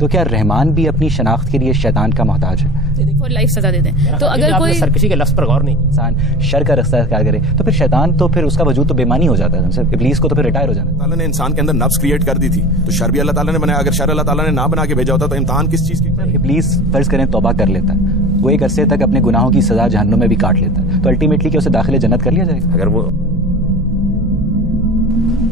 تو کیا رحمان بھی اپنی شناخت کے لیے شیطان کا محتاج ہے؟ فور لائف سزا دیتے ہیں. تو اگر کوئی سرکشی کے لفظ پر غور نہیں، انسان شر کا رستہ اختیار کرے تو پھر شیطان تو پھر اس کا وجود تو بےمانی ہو جاتا ہے، ابلیس کو تو پھر ریٹائر ہو جانا ہے. اللہ تعالیٰ نے انسان کے اندر نفس کریٹ کر دی تھی، تو شر بھی اللہ تعالیٰ نے بنایا. اگر شر اللہ تعالیٰ نے نہ بنا کے بھیجا ہوتا تو امتحان کس چیز کی؟ ابلیس فرض کریں توبہ کر لیتا ہے، وہ ایک عرصے تک اپنے گناہوں کی سزا جہنم میں بھی کاٹ لیتا ہے، تو الٹیمیٹلی کیا اسے داخل جنت کر لیا جائے گا؟ اگر وہ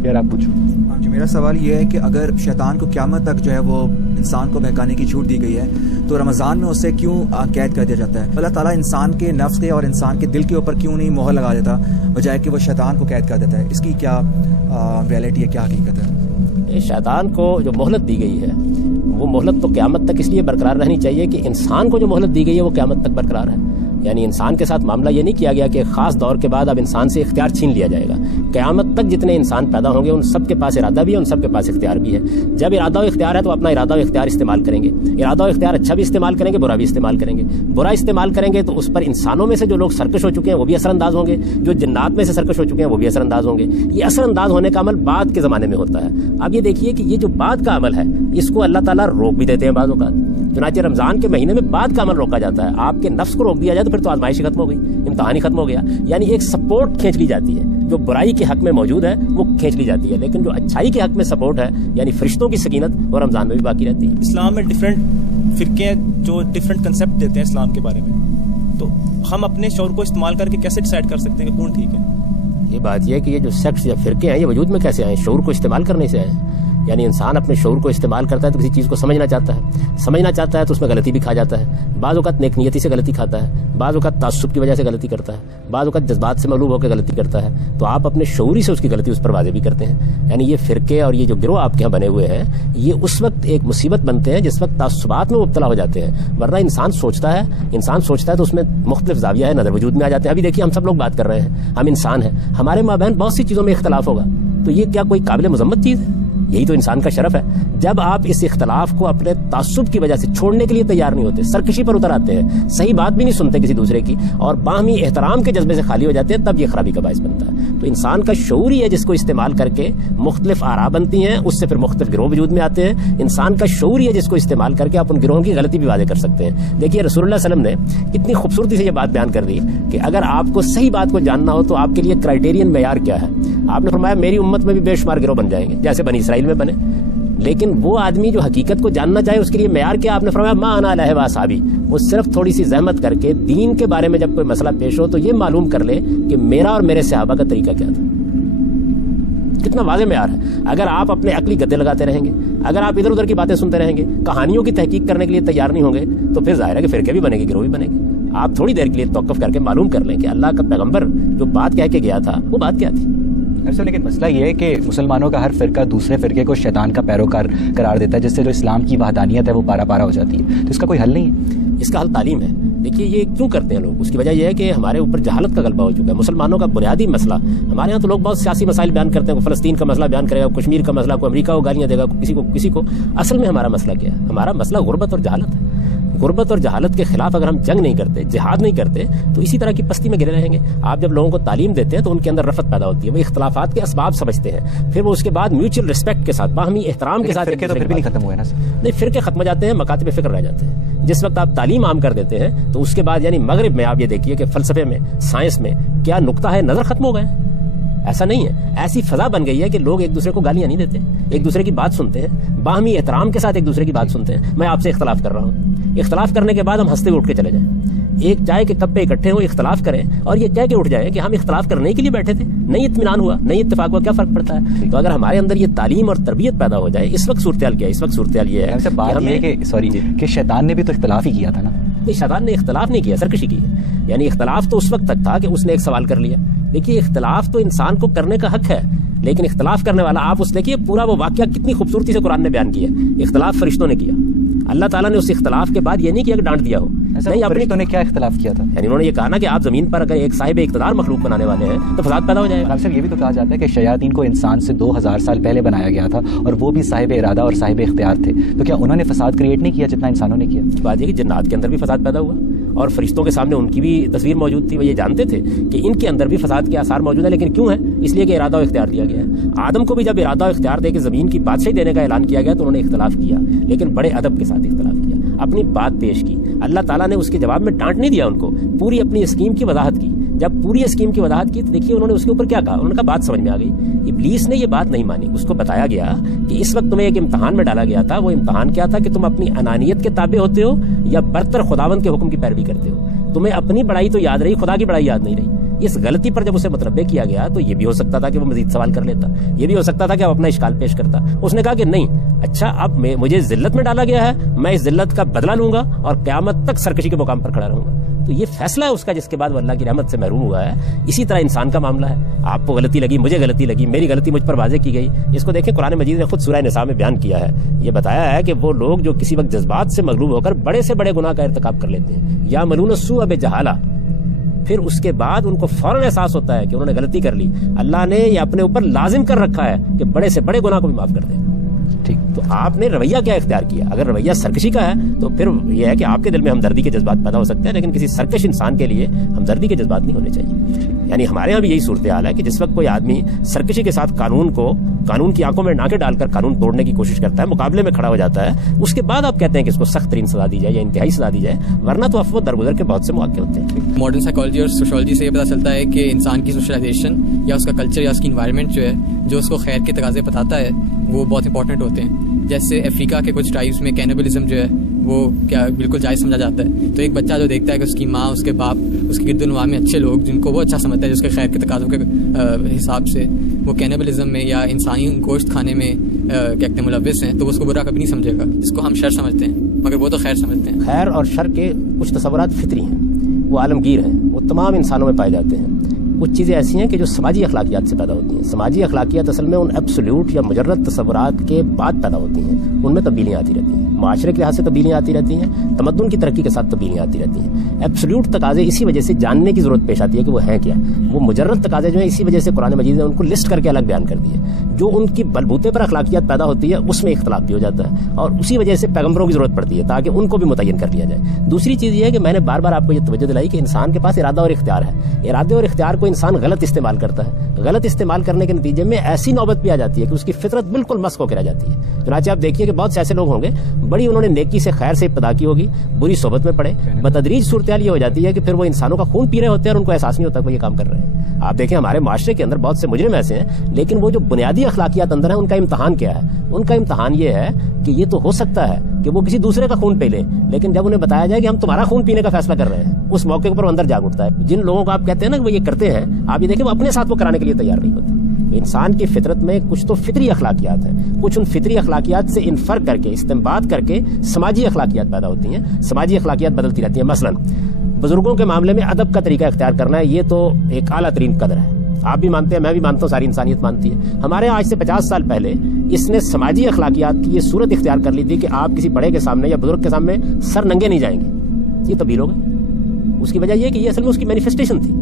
یار آپ پوچھو. ہاں جی، میرا سوال یہ ہے کہ اگر شیطان کو قیامت تک جو ہے وہ انسان کو بہکانے کی چھوٹ دی گئی ہے تو رمضان میں اسے کیوں قید کر دیا جاتا ہے؟ اللہ تعالیٰ انسان کے نفس کے اور انسان کے دل کے اوپر کیوں نہیں مہر لگا دیتا بجائے کہ وہ شیطان کو قید کر دیتا ہے؟ اس کی کیا ریئلٹی ہے، کیا حقیقت ہے؟ شیطان کو جو مہلت دی گئی ہے وہ مہلت تو قیامت تک اس لیے برقرار رہنی چاہیے کہ انسان کو جو مہلت دی گئی ہے وہ قیامت تک برقرار ہے. یعنی انسان کے ساتھ معاملہ یہ نہیں کیا گیا کہ خاص دور کے بعد اب انسان سے اختیار چھین لیا جائے گا. قیامت تک جتنے انسان پیدا ہوں گے ان سب کے پاس ارادہ بھی ہے، ان سب کے پاس اختیار بھی ہے. جب ارادہ و اختیار ہے تو اپنا ارادہ و اختیار استعمال کریں گے. ارادہ و اختیار اچھا بھی استعمال کریں گے، برا بھی استعمال کریں گے. برا استعمال کریں گے تو اس پر انسانوں میں سے جو لوگ سرکش ہو چکے ہیں وہ بھی اثر انداز ہوں گے، جو جنات میں سے سرکش ہو چکے ہیں وہ بھی اثر انداز ہوں گے. یہ اثر انداز ہونے کا عمل بعد کے زمانے میں ہوتا ہے. اب یہ دیکھیے کہ یہ جو بعد کا عمل ہے اس کو اللہ تعالیٰ روک بھی دیتے ہیں بعض اوقات. چنانچہ رمضان کے مہینے میں بعد کا عمل روکا جاتا ہے. آپ کے نفس کو روک دیا جائے تو پھر تو آزمائش ختم ہو گئی، امتحان ہی ختم ہو گیا. یعنی ایک سپورٹ کھینچ لی جاتی ہے، جو برائی کے حق میں موجود ہے وہ کھینچ لی جاتی ہے، لیکن جو اچھائی کے حق میں سپورٹ ہے یعنی فرشتوں کی سکینت وہ رمضان میں بھی باقی رہتی ہے. اسلام میں ڈفرینٹ فرقے جو ڈفرینٹ کنسیپٹ دیتے ہیں اسلام کے بارے میں، تو ہم اپنے شعور کو استعمال کر کے کیسے ڈیسائیڈ کر سکتے ہیں کہ کون ٹھیک ہے؟ یہ بات یہ ہے کہ یہ جو سیکٹس یا فرقے ہیں یہ وجود میں کیسے آئے؟ شعور کو استعمال کرنے سے آئے. یعنی انسان اپنے شعور کو استعمال کرتا ہے تو کسی چیز کو سمجھنا چاہتا ہے تو اس میں غلطی بھی کھا جاتا ہے. بعض اوقات نیک نیتی سے غلطی کھاتا ہے، بعض اوقات تعصب کی وجہ سے غلطی کرتا ہے، بعض اوقات جذبات سے مغلوب ہو کے غلطی کرتا ہے. تو آپ اپنے شعوری سے اس کی غلطی اس پر واضح بھی کرتے ہیں. یعنی یہ فرقے اور یہ جو گروہ آپ کے یہاں بنے ہوئے ہیں یہ اس وقت ایک مصیبت بنتے ہیں جس وقت تعصبات میں مبتلا ہو جاتے ہیں. ورنہ انسان سوچتا ہے تو اس میں مختلف زاویہ ہے نظر وجود میں آ جاتے ہیں. ابھی دیکھیے ہم سب لوگ بات کر رہے ہیں، ہم انسان ہیں، ہمارے ماں بہن بہت سی چیزوں میں اختلاف ہوگا، تو یہ کیا کوئی قابل مذمت چیز ہے؟ یہی تو انسان کا شرف ہے. جب آپ اس اختلاف کو اپنے تعصب کی وجہ سے چھوڑنے کے لیے تیار نہیں ہوتے، سرکشی پر اتر آتے ہیں، صحیح بات بھی نہیں سنتے کسی دوسرے کی اور باہمی احترام کے جذبے سے خالی ہو جاتے ہیں، تب یہ خرابی کا باعث بنتا ہے. تو انسان کا شعور ہی ہے جس کو استعمال کر کے مختلف آراء بنتی ہیں، اس سے پھر مختلف گروہ وجود میں آتے ہیں. انسان کا شعور ہی ہے جس کو استعمال کر کے آپ ان گروہوں کی غلطی بھی واضح کر سکتے ہیں. دیکھیے رسول اللہ صلی اللہ علیہ وسلم نے کتنی خوبصورتی سے یہ بات بیان کر دی کہ اگر آپ کو صحیح بات کو جاننا ہو تو آپ کے لیے کرائیٹیرین معیار کیا ہے. آپ نے فرمایا میری امت میں بھی بے شمار گروہ بن جائیں گے جیسے بنی اسرائیل میں بنے، لیکن وہ آدمی جو حقیقت کو جاننا چاہے اس کے لیے معیار کیا؟ آپ نے فرمایا ما انا علیہ واصحابی. وہ صرف تھوڑی سی زحمت کر کے دین کے بارے میں جب کوئی مسئلہ پیش ہو تو یہ معلوم کر لے کہ میرا اور میرے صحابہ کا طریقہ کیا تھا. کتنا واضح معیار ہے. اگر آپ اپنے عقلی گدے لگاتے رہیں گے، اگر آپ ادھر ادھر کی باتیں سنتے رہیں گے، کہانیوں کی تحقیق کرنے کے لیے تیار نہیں ہوں گے تو پھر ظاہر ہے کہ فرقے بھی بنے گے، گروہ بھی بنے گے. آپ تھوڑی دیر کے لیے توقف کر کے معلوم کر لیں کہ اللہ کا پیغمبر جو بات کہہ کے گیا تھا وہ بات کیا تھی. لیکن مسئلہ یہ ہے کہ مسلمانوں کا ہر فرقہ دوسرے فرقے کو شیطان کا پیروکار قرار دیتا ہے، جس سے جو اسلام کی وحدانیت ہے وہ پارا پارا ہو جاتی ہے. تو اس کا کوئی حل نہیں ہے؟ اس کا حل تعلیم ہے. دیکھیے یہ کیوں کرتے ہیں لوگ، اس کی وجہ یہ ہے کہ ہمارے اوپر جہالت کا غلبہ ہو چکا ہے. مسلمانوں کا بنیادی مسئلہ، ہمارے یہاں تو لوگ بہت سیاسی مسائل بیان کرتے ہیں، کوئی فلسطین کا مسئلہ بیان کرے گا، کشمیر کا مسئلہ، کوئی امریکہ کو گالیاں دے گا، کسی کو. اصل میں ہمارا مسئلہ کیا ہے؟ ہمارا مسئلہ غربت اور جہالت ہے. غربت اور جہالت کے خلاف اگر ہم جنگ نہیں کرتے، جہاد نہیں کرتے تو اسی طرح کی پستی میں گرے رہیں گے. آپ جب لوگوں کو تعلیم دیتے ہیں تو ان کے اندر رفت پیدا ہوتی ہے، وہ اختلافات کے اسباب سمجھتے ہیں، پھر وہ اس کے بعد میوچل ریسپیکٹ کے ساتھ، باہمی احترام کے ساتھ. فرقے تو پھر بھی نہیں ختم ہوئے نا؟ نہیں، فرقے ختم ہو جاتے ہیں، مکاتب فکر رہ جاتے ہیں. جس وقت آپ تعلیم عام کر دیتے ہیں تو اس کے بعد یعنی مغرب میں آپ یہ دیکھیے کہ فلسفے میں، سائنس میں کیا نقطہ ہے نظر ختم ہو گئے. ایسا نہیں ہے، ایسی فضا بن گئی ہے کہ لوگ ایک دوسرے کو گالیاں نہیں دیتے، ایک دوسرے کی بات سنتے ہیں، باہمی احترام کے ساتھ ایک دوسرے کی بات سنتے ہیں. میں آپ سے اختلاف کر رہا ہوں، اختلاف کرنے کے بعد ہم ہنستے ہوئے اٹھ کے چلے جائیں. ایک چائے کے کپ پہ اکٹھے ہوں، اختلاف کریں اور یہ کہہ کے اٹھ جائیں کہ ہم اختلاف کرنے کے لیے بیٹھے تھے، نہیں اطمینان ہوا، نہیں اتفاق ہوا، کیا فرق پڑتا ہے؟ تو اگر ہمارے اندر یہ تعلیم اور تربیت پیدا ہو جائے. اس وقت صورتحال کیا ہے؟ اس وقت صورتحال یہ ہے کہ شیطان نے بھی تو اختلاف ہی کیا تھا نا. نہیں، شیطان نے اختلاف نہیں کیا، سرکشی کی ہے. یعنی اختلاف تو اس وقت تک تھا کہ اس نے ایک سوال کر لیا. دیکھیے اختلاف تو انسان کو کرنے کا حق ہے، لیکن اختلاف کرنے والا آپ اس دیکھیے پورا وہ واقعہ کتنی خوبصورتی سے قرآن نے بیان کیا. اختلاف فرشتوں نے کیا. اللہ تعالیٰ نے اس اختلاف کے بعد یہ نہیں کیا کہ ڈانٹ دیا ہو، نہیں اپنی فرشتوں نے کیا اختلاف کیا تھا؟ یعنی انہوں نے یہ کہا نا کہ آپ زمین پر اگر ایک صاحب اقتدار مخلوق بنانے والے ہیں تو فساد پیدا ہو جائے گا. اور صرف یہ بھی تو کہا جاتا ہے کہ شیاطین کو انسان سے 2000 سال پہلے بنایا گیا تھا اور وہ بھی صاحب ارادہ اور صاحب اختیار تھے, تو کیا انہوں نے فساد کریٹ نہیں کیا جتنا انسانوں نے کیا؟ بات یہ کہ جنات کے اندر بھی فساد پیدا ہوا اور فرشتوں کے سامنے ان کی بھی تصویر موجود تھی. وہ یہ جانتے تھے کہ ان کے اندر بھی فساد کے آثار موجود ہیں, لیکن کیوں ہے؟ اس لیے کہ ارادہ و اختیار دیا گیا ہے. آدم کو بھی جب ارادہ و اختیار دے کے زمین کی بادشاہی دینے کا اعلان کیا گیا تو انہوں نے اختلاف کیا, لیکن بڑے ادب کے ساتھ اختلاف کیا, اپنی بات پیش کی. اللہ تعالیٰ نے اس کے جواب میں ڈانٹ نہیں دیا ان کو, پوری اپنی اسکیم کی وضاحت کی. جب پوری اسکیم کی وضاحت کی تو دیکھیے انہوں نے اس کے اوپر کیا کہا. انہوں نے کہا بات سمجھ میں آ گئی. ابلیس نے یہ بات نہیں مانی. اس کو بتایا گیا کہ اس وقت تمہیں ایک امتحان میں ڈالا گیا تھا. وہ امتحان کیا تھا کہ تم اپنی انانیت کے تابع ہوتے ہو یا برتر خداوند کے حکم کی پیروی کرتے ہو. تمہیں اپنی بڑائی تو یاد رہی, خدا کی بڑائی یاد نہیں رہی. اس غلطی پر جب اسے متنبع کیا گیا تو یہ بھی ہو سکتا تھا کہ وہ مزید سوال کر لیتا, یہ بھی ہو سکتا تھا کہ وہ اپنا اشکال پیش کرتا. اس نے کہا کہ نہیں, اچھا اب مجھے ذلت میں ڈالا گیا ہے, میں اس ذلت کا بدلہ لوں گا اور قیامت تک سرکشی کے مقام پر کھڑا رہوں گا. تو یہ فیصلہ ہے اس کا جس کے بعد وہ اللہ کی رحمت سے محروم ہوا ہے. اسی طرح انسان کا معاملہ ہے. آپ کو غلطی لگی, مجھے غلطی لگی, میری غلطی مجھ پر واضح کی گئی. اس کو دیکھیں قرآن مجید نے خود سورہ نساء میں بیان کیا ہے. یہ بتایا ہے کہ وہ لوگ جو کسی وقت جذبات سے مغلوب ہو کر بڑے سے بڑے گناہ کا ارتکاب کر لیتے ہیں, یا ملون السوء بجہالہ, پھر اس کے بعد ان کو فوراً احساس ہوتا ہے کہ انہوں نے غلطی کر لی. اللہ نے یہ اپنے اوپر لازم کر رکھا ہے کہ بڑے سے بڑے گناہ کو بھی معاف کر دے. ٹھیک, تو آپ نے رویہ کیا اختیار کیا؟ اگر رویہ سرکشی کا ہے تو پھر یہ ہے کہ آپ کے دل میں ہمدردی کے جذبات پیدا ہو سکتے ہیں, لیکن کسی سرکش انسان کے لیے ہمدردی کے جذبات نہیں ہونے چاہیے. یعنی ہمارے یہاں بھی یہی صورتحال ہے کہ جس وقت کوئی آدمی سرکشی کے ساتھ قانون کی آنکھوں میں ناکے ڈال کر قانون توڑنے کی کوشش کرتا ہے, مقابلے میں کھڑا ہو جاتا ہے, اس کے بعد آپ کہتے ہیں کہ اس کو سخت ترین سزا دی جائے یا انتہائی سزا دی جائے, ورنہ تو افوا درگزر کے بہت سے مواقع ہوتے ہیں. ماڈرن سائیکالوجی اور سوشولوجی سے یہ پتہ چلتا ہے کہ انسان کی سوشلائزیشن یا اس کا کلچر یا اس کی انوائرمنٹ جو ہے جو اس کو خیر کے تقاضے بتاتا ہے وہ بہت امپورٹنٹ ہوتے ہیں. جیسے افریقہ کے کچھ ٹرائبس میں کینیبلزم جو ہے وہ کیا بالکل جائز سمجھا جاتا ہے. تو ایک بچہ جو دیکھتا ہے کہ اس کی ماں, اس کے باپ, اس کے گرد و نواح میں اچھے لوگ جن کو وہ اچھا سمجھتا ہے جس کے خیر کے تقاضوں کے حساب سے وہ کینیبلزم میں یا انسانی گوشت کھانے میں کیا کہتے ہیں ملوث ہیں, تو وہ اس کو برا کبھی نہیں سمجھے گا, جس کو ہم شر سمجھتے ہیں, مگر وہ تو خیر سمجھتے ہیں. خیر اور شر کے کچھ تصورات فطری ہیں, وہ عالمگیر ہیں, وہ تمام انسانوں میں پائے جاتے ہیں. کچھ چیزیں ایسی ہیں کہ جو سماجی اخلاقیات سے پیدا ہوتی ہیں. سماجی اخلاقیات اصل میں ان ایبسولوٹ یا مجرد تصورات کے بعد پیدا ہوتی ہیں. ان میں تبدیلیاں آتی رہتی ہیں, معاشرے کے لحاظ سے تبدیلیاں آتی رہتی ہیں, تمدن کی ترقی کے ساتھ تبدیلیاں آتی رہتی ہیں. ایبسولوٹ تقاضے اسی وجہ سے جاننے کی ضرورت پیش آتی ہے کہ وہ ہیں کیا. وہ مجرد تقاضے جو ہیں اسی وجہ سے قرآن مجید نے ان کو لسٹ کر کے الگ بیان کر دیے. جو ان کی بلبوتے پر اخلاقیات پیدا ہوتی ہے اس میں اختلاف بھی ہو جاتا ہے, اور اسی وجہ سے پیغمبروں کی ضرورت پڑتی ہے تاکہ ان کو بھی متعین کر لیا جائے. دوسری چیز یہ ہے کہ میں نے بار بار آپ کو یہ توجہ دلائی کہ انسان کے پاس ارادہ اور اختیار ہے. ارادے اور اختیار کو انسان غلط استعمال کرتا ہے. غلط استعمال کرنے کے نتیجے میں ایسی نوبت بھی آ جاتی ہے کہ اس کی فطرت بالکل مسخ ہو کے رہ جاتی ہے. چنانچہ آپ دیکھیے کہ بہت سے ایسے لوگ ہوں گے بڑی انہوں نے نیکی سے خیر سے ابتدا کی ہوگی, بری صحبت میں پڑے, بتدریج صورتحال یہ ہو جاتی ہے کہ پھر وہ انسانوں کا خون پی رہے ہوتے ہیں اور ان کو احساس نہیں ہوتا کہ وہ یہ کام کر رہے ہیں. آپ دیکھیں ہمارے معاشرے کے اندر بہت سے مجرم ایسے ہیں, لیکن وہ جو بنیادی اخلاقیات اندر ہیں ان کا امتحان کیا ہے؟ ان کا امتحان یہ ہے کہ یہ تو ہو سکتا ہے کہ وہ کسی دوسرے کا خون پی لیں, لیکن جب انہیں بتایا جائے کہ ہم تمہارا خون پینے کا فیصلہ کر رہے ہیں, اس موقع پر اندر جاگ اٹھتا ہے. جن لوگوں کو آپ کہتے ہیں نا کہ وہ یہ کرتے ہیں, آپ یہ دیکھیں وہ اپنے ساتھ وہ کرانے کے لیے تیار نہیں ہوتے. انسان کی فطرت میں کچھ تو فطری اخلاقیات ہیں, کچھ ان فطری اخلاقیات سے انفر کر کے استنباط کر کے سماجی اخلاقیات پیدا ہوتی ہیں. سماجی اخلاقیات بدلتی رہتی ہیں. مثلا بزرگوں کے معاملے میں ادب کا طریقہ اختیار کرنا ہے, یہ تو ایک اعلیٰ ترین قدر ہے. آپ بھی مانتے ہیں, میں بھی مانتا ہوں, ساری انسانیت مانتی ہے. ہمارے آج سے 50 سال پہلے اس نے سماجی اخلاقیات کی یہ صورت اختیار کر لی تھی کہ آپ کسی بڑے کے سامنے یا بزرگ کے سامنے سر ننگے نہیں جائیں گے. یہ تبدیل ہو گئی. اس کی وجہ یہ کہ یہ اصل میں اس کی مینیفیسٹیشن تھی.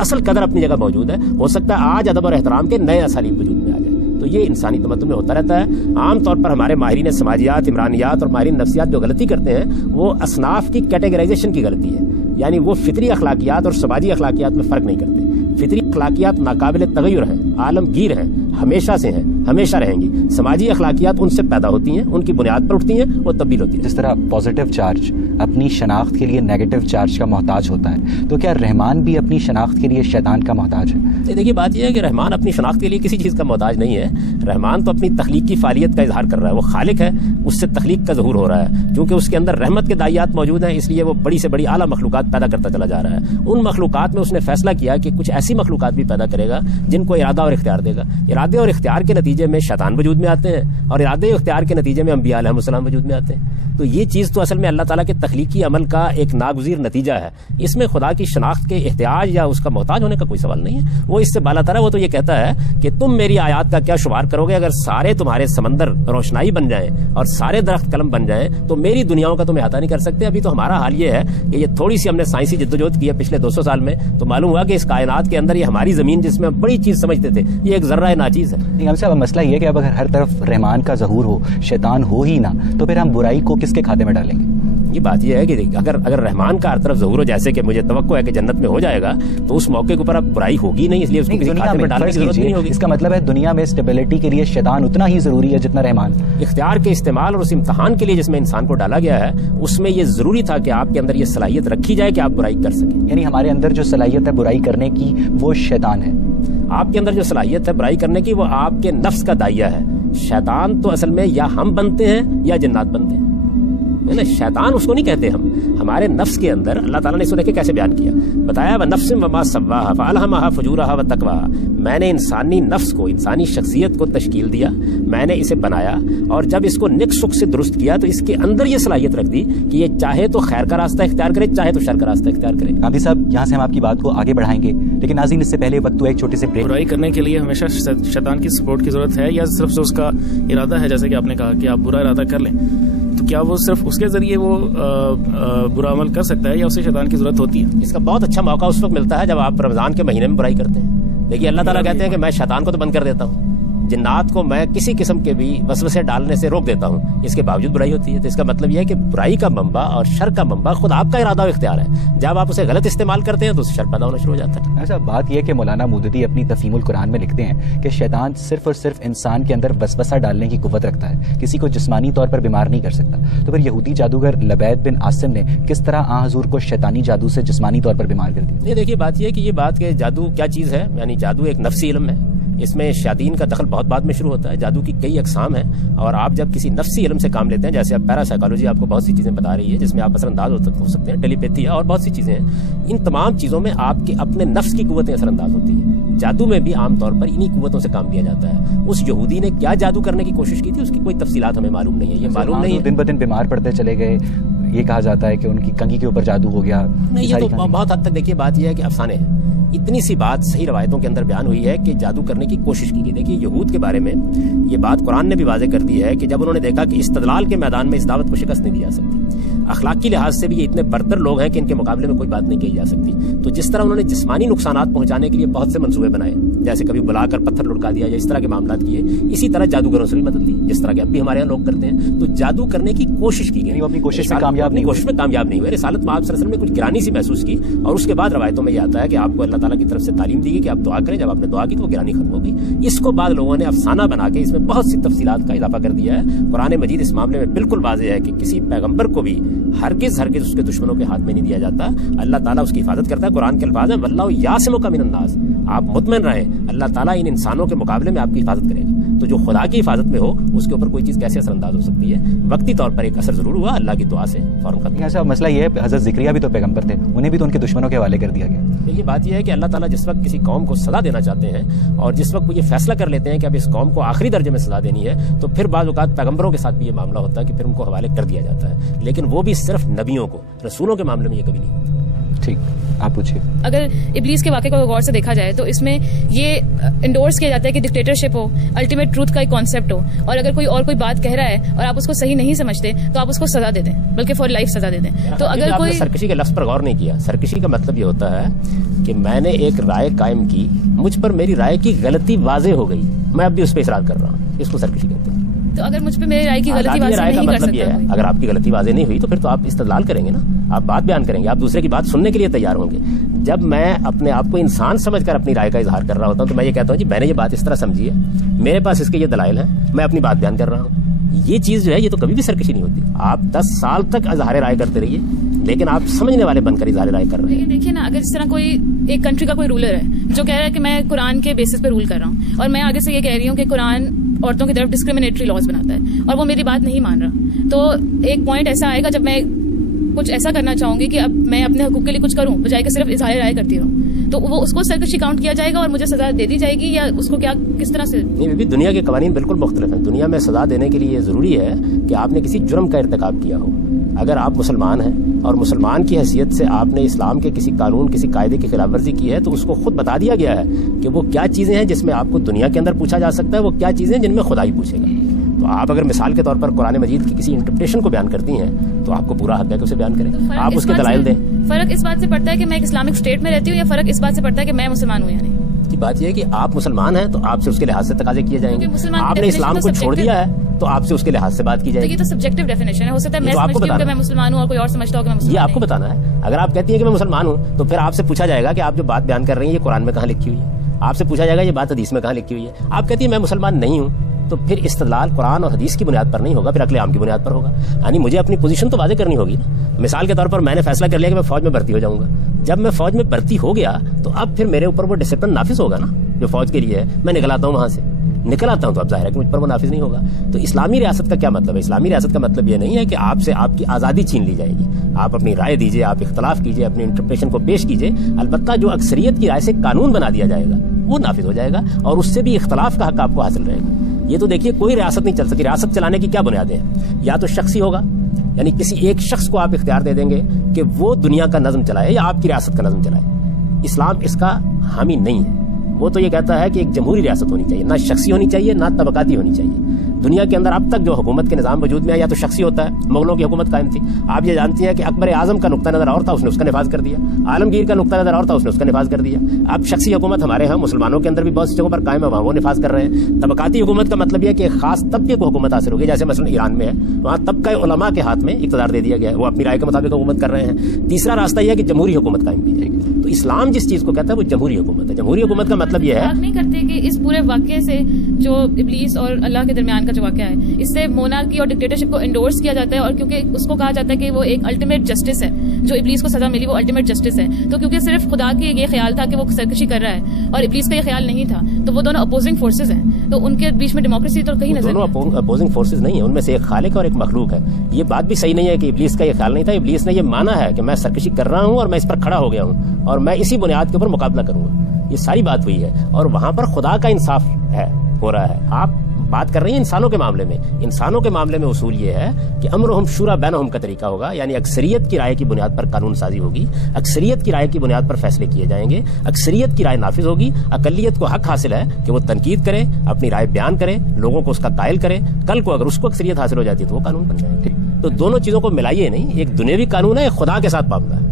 اصل قدر اپنی جگہ موجود ہے. ہو سکتا ہے آج ادب اور احترام کے نئے اسالیب وجود میں آ جائے. تو یہ انسانی تمدن میں ہوتا رہتا ہے. عام طور پر ہمارے ماہرین سماجیات, عمرانیات اور ماہرین نفسیات جو غلطی کرتے ہیں وہ اصناف کی کیٹیگرائزیشن کی غلطی ہے. یعنی وہ فطری اخلاقیات اور سماجی اخلاقیات میں فرق نہیں کرتے. فطری اخلاقیات ناقابل تغیر ہیں, عالمگیر ہیں, ہمیشہ سے ہیں, ہمیشہ رہیں گی. سماجی اخلاقیات ان سے پیدا ہوتی ہیں, ان کی بنیاد پر اٹھتی ہیں, وہ تبدیل ہوتی ہیں. جس طرح پازیٹیو چارج اپنی شناخت کے لیے نیگیٹو چارج کا محتاج ہوتا ہے, تو کیا رحمان بھی اپنی شناخت کے لیے شیطان کا محتاج ہے؟ دیکھیے بات یہ ہے کہ رحمان اپنی شناخت کے لیے کسی چیز کا محتاج نہیں ہے. رحمان تو اپنی تخلیقی فعالیت کا اظہار کر رہا ہے. وہ خالق ہے, اس سے تخلیق کا ظہور ہو رہا ہے. کیونکہ اس کے اندر رحمت کے دائیات موجود ہیں, اس لیے وہ بڑی سے بڑی اعلیٰ مخلوقات پیدا کرتا چلا جا رہا ہے. ان مخلوقات میں اس نے فیصلہ کیا کہ کچھ ایسی ایسی مخلوقات بھی پیدا کرے گا جن کو ارادہ اور اختیار دے گا. ارادے اور اختیار کے نتیجے میں شیطان وجود میں آتے ہیں, اور ارادے اور اختیار کے نتیجے میں انبیاء علیہ السلام وجود میں آتے ہیں. تو یہ چیز تو اصل میں اللہ تعالیٰ کے تخلیقی عمل کا ایک ناگزیر نتیجہ ہے. اس میں خدا کی شناخت کے احتیاج یا اس کا محتاج ہونے کا کوئی سوال نہیں ہے. وہ اس سے بالا تر ہے. وہ تو یہ کہتا ہے کہ تم میری آیات کا کیا شمار کرو گے؟ اگر سارے تمہارے سمندر روشنائی بن جائیں اور سارے درخت قلم بن جائیں تو میری دنیاؤں کا تم احاطہ نہیں کر سکتے. ابھی تو ہمارا حال یہ ہے کہ یہ تھوڑی سی ہم نے سائنسی جدوجہد کی ہے پچھلے 200 سال میں, تو معلوم ہوا کہ اس کائنات کے اندر یہ ہماری زمین جس میں ہم بڑی چیز سمجھتے تھے یہ ایک ذرہ ناچیز ہے. ہم صاحب مسئلہ یہ کہ اب اگر ہر طرف رحمان کا ظہور ہو, شیطان ہو ہی نہ, تو پھر ہم برائی کو کس کے کھاتے میں ڈالیں گے؟ یہ بات یہ ہے کہ اگر رحمان کا ہر طرف ظہور ہو, جیسے کہ مجھے توقع ہے کہ جنت میں ہو جائے گا, تو اس موقع کے اوپر اب برائی ہوگی نہیں, اس لیے اس کو کسی کھاتے میں ڈالنے کی ضرورت نہیں ہوگی. اس کا مطلب ہے دنیا میں اسٹیبلٹی کے لیے شیطان اتنا ہی ضروری ہے جتنا رحمان. اختیار کے استعمال اور اس امتحان کے لیے جس میں انسان کو ڈالا گیا ہے اس میں یہ ضروری تھا کہ آپ کے اندر یہ صلاحیت رکھی جائے کہ آپ برائی کر سکیں. یعنی ہمارے اندر جو صلاحیت ہے برائی کرنے کی وہ شیطان ہے. آپ کے اندر جو صلاحیت ہے برائی کرنے کی وہ آپ کے نفس کا داعیہ ہے. شیطان تو اصل میں یا ہم بنتے ہیں یا جنات بنتے ہیں. شیطان اس کو نہیں کہتے ہم, ہمارے نفس کے اندر اللہ تعالیٰ نے اس کو دیکھے کیسے بیان کیا, بتایا وَنَفْسٍ وَمَا سَوَّاهَا فَأَلْهَمَهَا فُجُورَهَا وَتَقْوَاهَا. میں نے انسانی نفس کو, انسانی شخصیت کو تشکیل دیا, میں نے اسے بنایا, اور جب اس کو نیک سک سے درست کیا تو اس کے اندر یہ صلاحیت رکھ دی کہ یہ چاہے تو خیر کا راستہ اختیار کرے, چاہے تو شر کا راستہ اختیار کرے. قاضی صاحب یہاں سے ہم آپ کی بات کو آگے بڑھائیں گے, لیکن ناظرین اس سے پہلے وقت تو ایک چھوٹے سے بریک. برائی کرنے کے لیے ہمیشہ شیطان کی سپورٹ کی ضرورت ہے, یا صرف جو اس کا ارادہ ہے, جیسے کہ آپ نے کہا کہ آپ برا ارادہ کر لیں, تو کیا وہ صرف اس کے ذریعے وہ برا عمل کر سکتا ہے یا اسے شیطان کی ضرورت ہوتی ہے؟ اس کا بہت اچھا موقع اس وقت ملتا ہے جب آپ رمضان کے مہینے میں برائی کرتے ہیں. دیکھیے اللہ تعالیٰ کہتے ہیں کہ میں شیطان کو تو بند کر دیتا ہوں, جنات کو میں کسی قسم کے بھی وسوسے ڈالنے سے روک دیتا ہوں, اس کے باوجود برائی ہوتی ہے. تو اس کا مطلب یہ ہے کہ برائی کا منبع اور شر کا منبع خود آپ کا ارادہ و اختیار ہے. جب آپ اسے غلط استعمال کرتے ہیں تو شر پیدا ہونا شروع ہو جاتا ہے. ایسا بات یہ کہ مولانا مودودی اپنی تفہیم القرآن میں لکھتے ہیں کہ شیطان صرف اور صرف انسان کے اندر وسوسہ ڈالنے کی قوت رکھتا ہے, کسی کو جسمانی طور پر بیمار نہیں کر سکتا. تو پھر یہودی جادوگر لبید بن عاصم نے کس طرح آن حضور کو شیطانی جادو سے جسمانی طور پر بیمار کر دیا؟ یہ دیکھیے بات یہ ہے کہ یہ بات کہ جادو کیا چیز ہے, یعنی جادو ایک نفسی علم ہے. اس میں شیاطین کا دخل بہت بعد میں شروع ہوتا ہے. جادو کی کئی اقسام ہیں, اور آپ جب کسی نفسی علم سے کام لیتے ہیں, جیسے اب پیرا سائیکالوجی آپ کو بہت سی چیزیں بتا رہی ہے جس میں آپ اثر انداز ہو سکتے ہیں, ٹیلی پیتھی ہے اور بہت سی چیزیں ہیں. ان تمام چیزوں میں آپ کے اپنے نفس کی قوتیں اثر انداز ہوتی ہیں. جادو میں بھی عام طور پر انہی قوتوں سے کام لیا جاتا ہے. اس یہودی نے کیا جادو کرنے کی کوشش کی تھی اس کی کوئی تفصیلات ہمیں معلوم نہیں ہے. یہ معلوم نہیں ہے, دن بدن بیمار پڑتے چلے گئے. یہ کہا جاتا ہے کہ ان کی کنگھی کے اوپر جادو ہو گیا. نہیں, یہ تو بہت حد تک دیکھیے بات یہ ہے کہ افسانے ہیں. اتنی سی بات صحیح روایتوں کے اندر بیان ہوئی ہے کہ جادو کرنے کی کوشش کی گئی. دیکھیے یہود کے بارے میں یہ بات قرآن نے بھی واضح کر دی ہے کہ جب انہوں نے دیکھا کہ استدلال کے میدان میں اس دعوت کو شکست نہیں دی جا سکتی, اخلاقی لحاظ سے بھی یہ اتنے برتر لوگ ہیں کہ ان کے مقابلے میں کوئی بات نہیں کہی جا سکتی, تو جس طرح انہوں نے جسمانی نقصانات پہنچانے کے لیے بہت سے منصوبے بنائے, جیسے کبھی بلا کر پتھر لڑکا دیا یا اس طرح کے معاملات کیے, اسی طرح جادوگروں سے بھی مدد لی, جس طرح کے اب بھی ہمارے یہاں لوگ کرتے ہیں. تو جادو کرنے کی کوشش کی گئی, اپنی کوشش میں کامیاب نہیں ہوئے. رسالت میں آپ صلی اللہ علیہ وسلم نے کچھ گرانی سی محسوس کی, اور اس کے بعد روایتوں میں یہ آتا ہے کہ آپ کو اللہ تعالیٰ کی طرف سے تعلیم دی گئی کہ آپ دعا کریں. جب آپ نے دعا کی تو وہ گرانی ختم ہو گئی. اس کو بعد لوگوں نے افسانہ بنا کے اس میں بہت سی تفصیلات کا اضافہ کر دیا ہے. قرآن مجید اس معاملے میں بالکل واضح ہے کہ کسی پیغمبر کو بھی ہرگز اس کے دشمنوں کے ہاتھ میں نہیں دیا جاتا. اللہ تعالیٰ اس کی حفاظت کرتا ہے. قرآن کے الفاظ ہیں واللہ یعصمک من الناس, آپ مطمئن رہیں اللہ تعالیٰ ان انسانوں کے مقابلے میں آپ کی حفاظت کرے گا. تو جو خدا کی حفاظت میں ہو اس کے اوپر کوئی چیز کیسے اثر انداز ہو سکتی ہے؟ وقتی طور پر ایک اثر ضرور ہوا, اللہ کی دعا سے فوراً ختم. ایسا مسئلہ یہ ہے حضرت زکریا بھی تو پیغمبر تھے, انہیں بھی تو ان کے دشمنوں کے حوالے کر دیا گیا. یہ بات یہ ہے کہ اللہ تعالیٰ جس وقت کسی قوم کو سزا دینا چاہتے ہیں اور جس وقت وہ یہ فیصلہ کر لیتے ہیں کہ اب اس قوم کو آخری درجے میں سزا دینی ہے, تو پھر بعض اوقات پیغمبروں کے ساتھ بھی یہ معاملہ ہوتا ہے کہ پھر ان کو حوالے کر دیا جاتا ہے. لیکن وہ بھی صرف نبیوں کو, رسولوں کے معاملے میں یہ کبھی نہیں ہوتا. ٹھیک, آپ پوچھیے. اگر ابلیس کے واقعے کو غور سے دیکھا جائے تو اس میں یہ انڈورس کیا جاتا ہے کہ ڈکٹیٹرشپ ہو, الٹیمیٹ ٹروتھ کا ایک کانسیپٹ ہو, اور اگر کوئی بات کہہ رہا ہے اور آپ اس کو صحیح نہیں سمجھتے تو آپ اس کو سزا دے دیں, بلکہ فار لائف سزا دے دیں. تو اگر کوئی سرکشی کے لفظ پر غور نہیں کیا, سرکشی کا مطلب یہ ہوتا ہے کہ میں نے ایک رائے قائم کی, مجھ پر میری رائے کی غلطی واضح ہو گئی, میں اب بھی اس پہ اصرار کر رہا ہوں, اس کو سرکشی کہتے ہیں. تو اگر مجھ پہ میری رائے کی غلطی واضح نہیں کر سکتا, اگر آپ کی غلطی واضح نہیں ہوئی تو پھر تو آپ استدلال کریں گے نا, آپ بات بیان کریں گے, آپ دوسرے کی بات سننے کے لیے تیار ہوں گے. جب میں اپنے آپ کو انسان سمجھ کر اپنی رائے کا اظہار کر رہا ہوتا ہوں تو میں یہ کہتا ہوں جی میں نے یہ بات اس طرح سمجھی ہے, میرے پاس اس کے یہ دلائل ہیں, میں اپنی بات بیان کر رہا ہوں. یہ چیز جو ہے یہ تو کبھی بھی سرکشی نہیں ہوتی. آپ 10 سال تک اظہار رائے کرتے رہیے, لیکن آپ سمجھنے والے بن کر اظہار رائے کر رہے ہیں. دیکھیے نا, اگر اس طرح کوئی ایک کنٹری کا کوئی رولر ہے جو کہہ رہا ہے کہ میں قرآن کے بیسس پہ رول کر رہا ہوں, اور میں آگے سے یہ کہہ رہی ہوں کہ قرآن عورتوں کی طرف ڈسکریمنیٹری لاز بناتا ہے, اور وہ میری بات نہیں مان رہا, تو ایک پوائنٹ ایسا آئے گا جب میں کچھ ایسا کرنا چاہوں گی کہ اب میں اپنے حقوق کے لیے کچھ کروں بجائے کہ صرف اظہار رائے کرتی رہوں. تو وہ اس کو سرکشی کاؤنٹ کیا جائے گا اور مجھے سزا دے دی جائے گی, یا اس کو کیا کس طرح سے؟ نہیں بھی دنیا کے قوانین بالکل مختلف ہیں. دنیا میں سزا دینے کے لیے ضروری ہے کہ آپ نے کسی جرم کا ارتکاب کیا ہو. اگر آپ مسلمان ہیں اور مسلمان کی حیثیت سے آپ نے اسلام کے کسی قانون کسی قاعدے کی خلاف ورزی کی ہے, تو اس کو خود بتا دیا گیا ہے کہ وہ کیا چیزیں ہیں جس میں آپ کو دنیا کے اندر پوچھا جا سکتا ہے, وہ کیا چیزیں ہیں جن میں خدا ہی پوچھے گا. تو آپ اگر مثال کے طور پر قرآن مجید کی کسی انٹرپریٹیشن کو بیان کرتی ہیں تو آپ کو پورا حق ہے کہ اسے بیان کریں, آپ اس کے دلائل دیں. فرق اس بات سے پڑتا ہے کہ میں ایک اسلامک اسٹیٹ میں رہتی ہوں, یا فرق اس بات سے پڑتا ہے کہ میں مسلمان ہوں یا نہیں؟ کی بات یہ ہے کہ آپ مسلمان ہیں تو آپ سے اس کے لحاظ سے تقاضے کیے جائیں گے. آپ نے اسلام کو چھوڑ دیا ہے تو آپ سے اس کے لحاظ سے بات کی جائے گی. یہ تو سبجیکٹیو ڈیفینیشن ہے, ہو سکتا ہے میں سمجھتی ہوں کہ میں مسلمان ہوں اور کوئی اور سمجھتا ہو کہ میں مسلمان. یہ آپ کو بتانا ہے. اگر آپ کہتی ہیں کہ میں مسلمان ہوں تو پھر آپ سے پوچھا جائے گا کہ آپ جو بات بیان کر رہی ہیں یہ قرآن میں کہاں لکھی ہوئی ہے. آپ سے پوچھا جائے گا یہ بات حدیث میں کہاں لکھی ہوئی ہے. آپ کہتی ہیں میں مسلمان نہیں ہوں, تو پھر استدلال قرآن اور حدیث کی بنیاد پر نہیں ہوگا, پھر عقل عام کی بنیاد پر ہوگا. یعنی مجھے اپنی پوزیشن تو واضح کرنی ہوگی نا. مثال کے طور پر میں نے فیصلہ کر لیا کہ میں فوج میں بھرتی ہو جاؤں گا. جب میں فوج میں بھرتی ہو گیا تو اب پھر میرے اوپر وہ ڈسپلن نافذ ہوگا نا جو فوج کے لیے ہے. میں نکل آتا ہوں وہاں سے, نکل آتا ہوں تو اب ظاہر ہے کہ مجھ پر وہ نافذ نہیں ہوگا. تو اسلامی ریاست کا کیا مطلب ہے؟ اسلامی ریاست کا مطلب یہ نہیں ہے کہ آپ سے آپ کی آزادی چھین لی جائے گی. آپ اپنی رائے دیجئے, آپ اختلاف کیجئے, اپنی انٹرپریشن کو پیش کیجئے. البتہ جو اکثریت کی رائے سے قانون بنا دیا جائے گا وہ نافذ ہو جائے گا, اور اس سے بھی اختلاف کا حق آپ کو حاصل رہے گا. یہ تو دیکھیے کوئی ریاست نہیں چل سکتی. ریاست چلانے کی کیا بنیادیں ہیں؟ یا تو شخصی ہوگا, یعنی کسی ایک شخص کو آپ اختیار دے دیں گے کہ وہ دنیا کا نظم چلائے یا آپ کی ریاست کا نظم چلائے. اسلام اس کا حامی نہیں ہے. وہ تو یہ کہتا ہے کہ ایک جمہوری ریاست ہونی چاہیے, نہ شخصی ہونی چاہیے نہ طبقاتی ہونی چاہیے. دنیا کے اندر اب تک جو حکومت کے نظام وجود میں ہے یا تو شخصی ہوتا ہے, مغلوں کی حکومت قائم تھی. آپ یہ جانتی ہیں کہ اکبر اعظم کا نقطہ نظر اور تھا, اس نے اس کا نفاذ کر دیا. عالمگیر کا نقطہ نظر اور تھا, اس نے اس کا نفاذ کر دیا. اب شخصی حکومت ہمارے ہاں مسلمانوں کے اندر بھی بہت سی جگہوں پر قائم ہے, وہاں وہ نفاذ کر رہے ہیں. طبقاتی حکومت کا مطلب یہ ہے کہ ایک خاص طبقے کو حکومت حاصل ہوگی, جیسے مثلا ایران میں ہے, وہاں طبقہ علماء کے ہاتھ میں اقتدار دے دیا گیا ہے, وہ اپنی رائے کے مطابق حکومت کر رہے ہیں. تیسرا راستہ یہ ہے کہ جمہوری حکومت قائم کی جائے گی. تو اسلام جس چیز کو کہتا ہے وہ جمہوری حکومت ہے. جمہوری حکومت کا مطلب یہ ہے نہیں کرتے کہ اس پورے واقعے سے جو ابلیس اور اللہ کے درمیان کا جو واقعہ ہے, اس سے مونارکی اور ڈکٹیٹرشپ کو انڈورس کیا جاتا ہے, اور کیونکہ اس کو کہا جاتا ہے کہ وہ ایک الٹیمیٹ جسٹس ہے, جو ابلیس کو سزا ملی وہ الٹیمیٹ جسٹس ہے. تو کیونکہ صرف خدا کی یہ خیال تھا کہ وہ سرکشی کر رہا ہے اور ابلیس کا یہ خیال نہیں تھا, تو وہ دونوں اپوزنگ فورسز ہیں, تو ان کے بیچ میں ڈیموکریسی تو کہیں نظر نہیں. دونوں اپوزنگ فورسز نہیں ہیں, ان میں سے ایک خالق اور ایک مخلوق ہے. یہ بات بھی صحیح نہیں ہے کہ ابلیس کا یہ خیال نہیں تھا. ابلیس نے یہ مانا ہے کہ میں سرکشی کر رہا ہوں اور میں اس پر کھڑا ہو گیا ہوں اور میں اسی بنیاد کے اوپر مقابلہ کروں گا. یہ ساری بات ہوئی ہے, اور وہاں پر خدا کا انصاف ہے ہو رہا ہے. آپ بات کر رہی ہیں انسانوں کے معاملے میں. انسانوں کے معاملے میں اصول یہ ہے کہ امرہم شورا بینہم کا طریقہ ہوگا, یعنی اکثریت کی رائے کی بنیاد پر قانون سازی ہوگی, اکثریت کی رائے کی بنیاد پر فیصلے کیے جائیں گے, اکثریت کی رائے نافذ ہوگی. اقلیت کو حق حاصل ہے کہ وہ تنقید کرے, اپنی رائے بیان کرے, لوگوں کو اس کا قائل کرے. کل کو اگر اس کو اکثریت حاصل ہو جاتی ہے تو وہ قانون بن جائے گا. تو دونوں چیزوں کو ملائیے نہیں. ایک دنیاوی قانون ہے, ایک خدا کے ساتھ معاملہ ہے.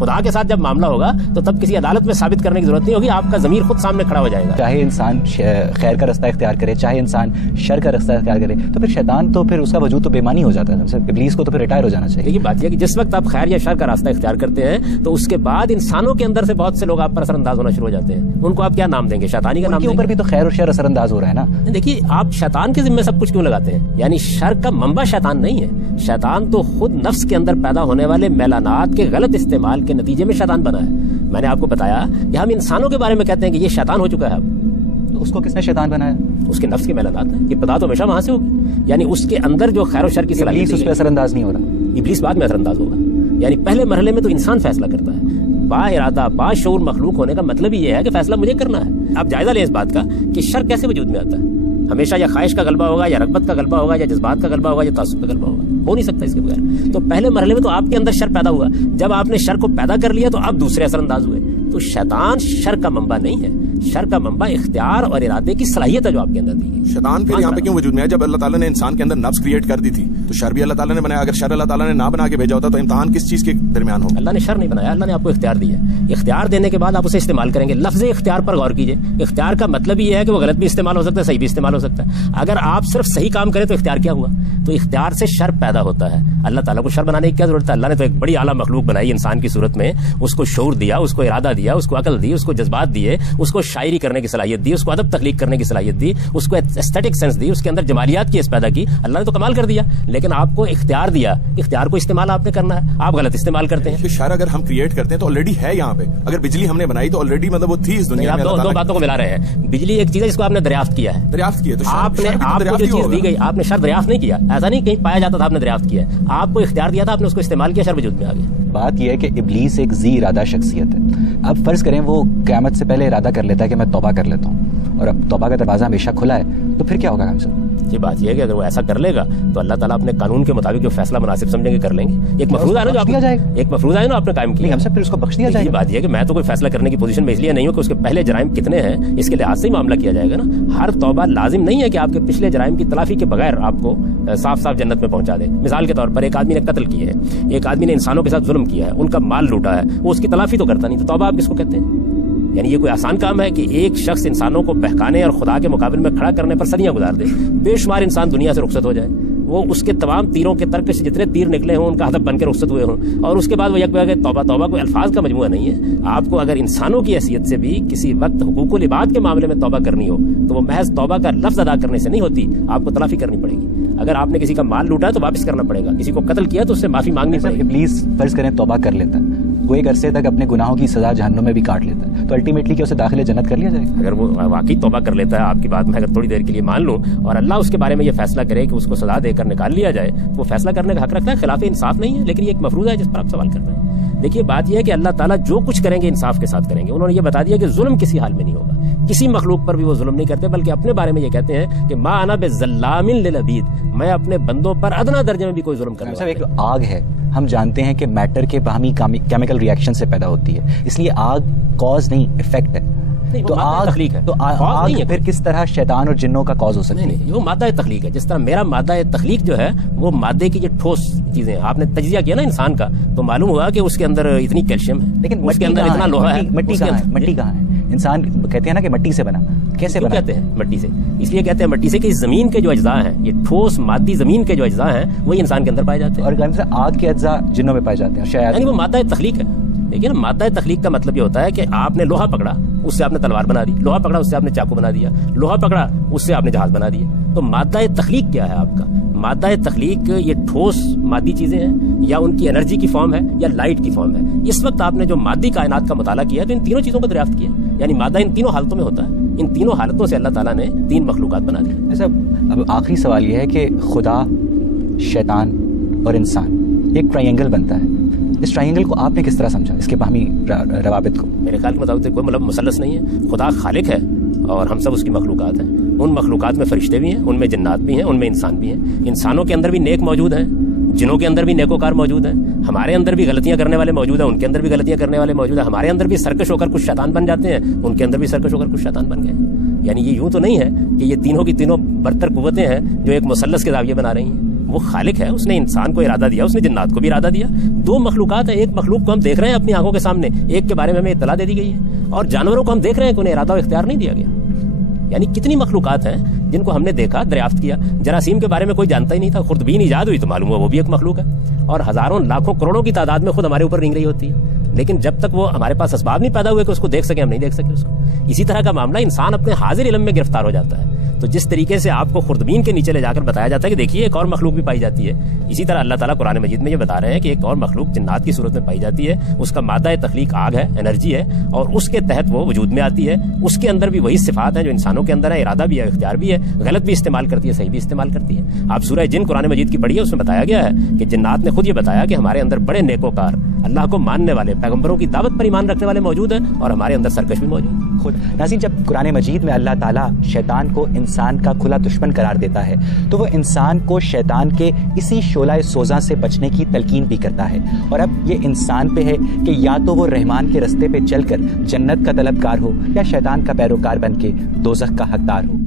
خدا کے ساتھ جب معاملہ ہوگا تو تب کسی عدالت میں ثابت کرنے کی ضرورت نہیں ہوگی, آپ کا ضمیر خود سامنے کھڑا ہو جائے گا. چاہے انسان خیر کا راستہ اختیار کرے, چاہے انسان شر کا راستہ اختیار کرے, تو پھر شیطان تو پھر اس کا وجود تو بےمانی ہو جاتا ہے. ابلیس کو تو پھر ریٹائر ہو جانا چاہیے. یہ بات یہ کہ جس وقت آپ خیر یا شر کا راستہ اختیار کرتے ہیں تو اس کے بعد انسانوں کے اندر سے بہت سے لوگ آپ پر اثر انداز ہونا شروع ہو جاتے ہیں. ان کو آپ کیا نام دیں گے؟ شیطانی کا نام. ان کے اوپر بھی تو خیر اور شر اثر انداز ہو رہا ہے نا. دیکھیے آپ شیطان کے ذمہ سب کچھ کیوں لگاتے ہیں؟ یعنی شر کا منبع شیطان نہیں ہے. شیطان تو خود نفس کے اندر پیدا ہونے والے میلانات کے غلط استعمال کے نتیجے میں شیطان بنا ہے. میں نے آپ کو بتایا کہ ہم انسانوں کے بارے میں کہتے ہیں کہ یہ شیطان ہو چکا ہے. اب تو اس کو کس نے شیطان بنایا؟ اس کے نفس کے میلانات ہیں. یہ پتا تو ہمیشہ وہاں سے ہوگی, یعنی اس کے اندر جو خیر و شر کی صلاحیت اس پہ اثر انداز نہیں ہو رہا. ابلیس بعد میں اثر انداز ہوگا. یعنی پہلے مرحلے میں تو انسان فیصلہ کرتا ہے. با ارادہ با شعور مخلوق ہونے کا مطلب یہ ہے کہ فیصلہ مجھے کرنا ہے. آپ جائزہ لیں اس بات کا کہ شر کیسے وجود میں آتا ہے. ہمیشہ یا خواہش کا غلبہ ہوگا, یا رغبت کا غلبہ ہوگا, یا جذبات کا غلبہ ہوگا, یا تعصب کا غلبہ ہوگا. ہو نہیں سکتا اس کے بغیر. تو پہلے مرحلے میں تو آپ کے اندر شر پیدا ہوا. جب آپ نے شر کو پیدا کر لیا تو اب دوسرے اثر انداز ہوئے. تو شیطان شر کا منبع نہیں ہے. شر کا منبع اختیار اور ارادے کی صلاحیت ہے جو آپ کے اندر دی گئی. شیطان پھر یہاں پہ کیوں وجود میں ہے؟ جب اللہ تعالیٰ نے انسان کے اندر نفس کریٹ کر دی تھی تو شر بھی اللہ تعالیٰ نے بنایا. اگر شر اللہ تعالیٰ نے نہ بنا کے بھیجا ہوتا تو امتحان کس چیز کے درمیان ہوگا؟ اللہ نے شر نہیں بنایا, اللہ نے آپ کو اختیار دیا. اختیار دینے کے بعد آپ اسے استعمال کریں گے. لفظ اختیار پر غور کیجئے. اختیار کا مطلب یہ ہے کہ وہ غلط بھی استعمال ہو سکتا ہے, صحیح بھی استعمال ہو سکتا ہے. اگر آپ صرف صحیح کام کریں تو اختیار کیا ہوا؟ تو اختیار سے شر پیدا ہوتا ہے. اللہ تعالیٰ کو شر بنانے کی کیا ضرورت ہے؟ اللہ نے تو ایک بڑی اعلیٰ مخلوق بنائی انسان کی صورت میں. اس کو شعور دیا, اس کو ارادہ دیا, اس کو عقل دی, اس کو جذبات دیے, اس کو شاعری کرنے کی صلاحیت دی, اس کو ادب تخلیق کرنے کی صلاحیت دی, اس کو ایسٹیٹک سینس دی, اس کے اندر جمالیات کی اس پیدا کی. اللہ نے تو کمال کر دیا, لیکن آپ کو اختیار دیا. اختیار کو استعمال آپ نے کرنا ہے. آپ غلط استعمال کرتے ہیں. شر اگر ہم کریٹ کرتے ہیں تو آلریڈی ہے یہاں پہ. اگر بجلی ہم نے بنائی تو آلریڈی مطلب وہ تھی اس دنیا میں. دو باتوں کو ملا رہے ہیں. بجلی ایک چیز ہے جس کو آپ نے دریافت کیا ہے. دریافت کیا تو آپ نے جو چیز دی گئی, آپ نے شر دریافت نہیں کیا. ایسا نہیں کہیں پایا جاتا تھا آپ نے نے دریافت کیا ہے. آپ کو اختیار دیا تھا, آپ نے اس کو استعمال کیا, شر وجود میں آ گیا. بات یہ ہے کہ ابلیس ایک ذی ارادہ شخصیت ہے. اب فرض کریں وہ قیامت سے پہلے ارادہ کر لیتا ہے کہ میں توبہ کر لیتا ہوں, اور اب توبہ کا دروازہ ہمیشہ کھلا ہے, تو پھر کیا ہوگا ہم سب؟ یہ بات یہ ہے کہ اگر وہ ایسا کر لے گا تو اللہ تعالیٰ اپنے قانون کے مطابق جو فیصلہ مناسب سمجھیں گے کر لیں گے. ایک مفروض ہے نا جو ایک مفروض ہے نا آپ نے قائم کیا, ہم سب پھر اس کو بخش دیا جائے گا. بات یہ ہے کہ میں تو کوئی فیصلہ کرنے کی پوزیشن میں اس لیے نہیں ہوں کہ اس کے پہلے جرائم کتنے ہیں اس کے لحاظ سے ہی معاملہ کیا جائے گا نا. ہر توبہ لازم نہیں ہے کہ آپ کے پچھلے جرائم کی تلافی کے بغیر آپ کو صاف صاف جنت میں پہنچا دے. مثال کے طور پر ایک آدمی نے قتل کیا ہے, ایک آدمی نے انسانوں کے ساتھ ظلم کیا ہے, ان کا مال لوٹا ہے, وہ اس کی تلافی تو کرتا نہیں, تو توبہ آپ کس کو کہتے ہیں؟ یعنی یہ کوئی آسان کام ہے کہ ایک شخص انسانوں کو بہکانے اور خدا کے مقابل میں کھڑا کرنے پر صدیاں گزار دے, بے شمار انسان دنیا سے رخصت ہو جائے, وہ اس کے تمام تیروں کے ترک سے جتنے تیر نکلے ہوں ان کا ہدف بن کے رخصت ہوئے ہوں, اور اس کے بعد وہ یک کہ توبہ. توبہ کوئی الفاظ کا مجموعہ نہیں ہے. آپ کو اگر انسانوں کی حیثیت سے بھی کسی وقت حقوق العباد کے معاملے میں توبہ کرنی ہو تو وہ محض توبہ کا لفظ ادا کرنے سے نہیں ہوتی, آپ کو تلافی کرنی پڑے گی. اگر آپ نے کسی کا مال لوٹا ہے تو واپس کرنا پڑے گا, کسی کو قتل کیا تو اس سے معافی مانگنی پڑے گی. ابلیس فرض کریں توبہ کر لیتا ہے, وہ ایک عرصے تک اپنے گناہوں کی سزا جہنم میں بھی کاٹ لیتا ہے, تو الٹیمیٹلی کیا اسے داخل جنت کر لیا جائے گا؟ اگر وہ واقعی توبہ کر لیتا ہے, آپ کی بات میں اگر تھوڑی دیر کے لیے مان لوں, اور اللہ اس کے بارے میں یہ فیصلہ کرے کہ اس کو سزا دے کر نکال لیا جائے, تو وہ فیصلہ کرنے کا حق رکھتا ہے. خلاف انصاف نہیں ہے, لیکن یہ ایک مفروض ہے جس پر آپ سوال کر رہے ہیں. دیکھیے بات یہ ہے کہ اللہ تعالیٰ جو کچھ کریں گے انصاف کے ساتھ کریں گے. انہوں نے یہ بتا دیا کہ ظلم کسی حال میں نہیں ہوگا, کسی مخلوق پر بھی وہ ظلم نہیں کرتے, بلکہ اپنے بارے میں یہ کہتے ہیں کہ ما انا بظلام للعبید, میں اپنے بندوں پر ادنا درجے میں بھی کوئی ظلم کرنے والا. ایک آگ ہے, ہم جانتے ہیں کہ میٹر کے باہمی کیمیکل ریئیکشن سے پیدا ہوتی ہے, اس لیے آگ کاز نہیں افیکٹ ہے. تو آگ تخلیق ہے, تو آگ پھر کس طرح شیطان اور جنوں کا کاز ہو سکتی ہے؟ نہیں, وہ مادہ تخلیق ہے. جس طرح میرا مادہ تخلیق جو ہے وہ مادے کی جو ٹھوس چیزیں ہیں, آپ نے تجزیہ کیا نا انسان کا, تو معلوم ہوا کہ اس کے اندر اتنی کیلشیم ہے, لیکن اس کے اندر اتنا لوہا ہے. مٹی کہاں ہے؟ انسان کہتے ہیں نا کہ مٹی سے بنا, کیسے بنا کہتے ہیں مٹی سے؟ اس لیے کہتے ہیں مٹی سے کہ زمین کے جو اجزاء ہیں, یہ ٹھوس مادی زمین کے جو اجزاء ہیں وہی انسان کے اندر پائے جاتے ہیں, اور آگ کے اجزاء جنوں میں پائے جاتے ہیں. شاید یعنی وہ مادہ تخلیق ہے. لیکن مادہ تخلیق کا مطلب یہ ہوتا ہے کہ آپ نے لوہا پکڑا, اس سے آپ نے تلوار بنا دی, لوہا پکڑا اس سے آپ نے چاقو بنا دیا, لوہا پکڑا اس سے آپ نے جہاز بنا دیا. تو مادہ تخلیق کیا ہے آپ کا؟ مادہ تخلیق یہ ٹھوس مادی چیزیں ہیں, یا ان کی انرجی کی فارم ہے, یا لائٹ کی فارم ہے. اس وقت آپ نے جو مادی کائنات کا مطالعہ کیا تو ان تینوں چیزوں کو دریافت کیا, یعنی مادہ ان تینوں حالتوں میں ہوتا ہے. ان تینوں حالتوں سے اللہ تعالیٰ نے 3 مخلوقات بنا دی. ایسا اب آخری سوال یہ ہے کہ خدا, شیطان اور انسان ایک ٹرائنگل بنتا ہے. اس ٹرائنگل کو آپ نے کس طرح سمجھا, اس کے باہمی روابط کو؟ میرے خیال کے مطابق کوئی مطلب مثلث نہیں ہے. خدا خالق ہے اور ہم سب اس کی مخلوقات ہیں. ان مخلوقات میں فرشتے بھی ہیں, ان میں جنات بھی ہیں, ان میں انسان بھی ہیں. انسانوں کے اندر بھی نیک موجود ہیں, جنوں کے اندر بھی نیکوکار موجود ہیں, ہمارے اندر بھی غلطیاں کرنے والے موجود ہیں, ان کے اندر بھی غلطیاں کرنے والے موجود ہیں, ہمارے اندر بھی سرکش ہو کر کچھ شیطان بن جاتے ہیں, ان کے اندر بھی سرکش ہو کر کچھ شیطان بن گئے. یعنی یہ یوں تو نہیں ہے کہ یہ تینوں کی تینوں برتر قوتیں ہیں جو ایک مثلث کے زاویے بنا رہی ہیں. وہ خالق ہے, اس نے انسان کو ارادہ دیا, اس نے جنات کو بھی ارادہ دیا. 2 مخلوقات ہیں, ایک مخلوق کو ہم دیکھ رہے ہیں اپنی آنکھوں کے سامنے, ایک کے بارے میں ہمیں اطلاع دے دی گئی ہے, اور جانوروں کو ہم دیکھ رہے ہیں کہ انہیں ارادہ و اختیار نہیں دیا گیا. یعنی کتنی مخلوقات ہیں جن کو ہم نے دیکھا, دریافت کیا. جراثیم کے بارے میں کوئی جانتا ہی نہیں تھا, خوردبین ایجاد ہوئی تو معلوم ہوا وہ بھی ایک مخلوق ہے, اور ہزاروں لاکھوں کروڑوں کی تعداد میں خود ہمارے اوپر رینگ رہی ہوتی ہے. لیکن جب تک وہ ہمارے پاس اسباب نہیں پیدا ہوئے کہ اس کو دیکھ سکیں, ہم نہیں دیکھ سکے اس کو. اسی طرح کا معاملہ انسان اپنے حاضر علم میں گرفتار ہو جاتا ہے. تو جس طریقے سے آپ کو خوردبین کے نیچے لے جا کر بتایا جاتا ہے کہ دیکھیے ایک اور مخلوق بھی پائی جاتی ہے, اسی طرح اللہ تعالیٰ قرآن مجید میں یہ بتا رہے ہیں کہ ایک اور مخلوق جنات کی صورت میں پائی جاتی ہے. اس کا مادہ تخلیق آگ ہے, انرجی ہے, اور اس کے تحت وہ وجود میں آتی ہے. اس کے اندر بھی وہی صفات ہیں جو انسانوں کے اندر ہے, ارادہ بھی ہے, اختیار بھی ہے, غلط بھی استعمال کرتی ہے, صحیح بھی استعمال کرتی ہے. آپ سورہ جن قرآن مجید کی پڑھی ہے, اس میں بتایا گیا ہے کہ جنات نے خود یہ بتایا کہ ہمارے اندر بڑے نیکوکار, اللہ کو ماننے والے, پیغمبروں کی دعوت پر ایمان رکھنے والے موجود ہیں, اور ہمارے اندر سرکش بھی موجود ہے. خود ناظرین, جب قرآن مجید میں اللہ تعالیٰ شیطان کو انسان کا کھلا دشمن قرار دیتا ہے تو وہ انسان کو شیطان کے اسی شعلہ سوزاں سے بچنے کی تلقین بھی کرتا ہے. اور اب یہ انسان پہ ہے کہ یا تو وہ رحمان کے رستے پہ چل کر جنت کا طلبگار ہو, یا شیطان کا پیروکار بن کے دوزخ کا حقدار ہو.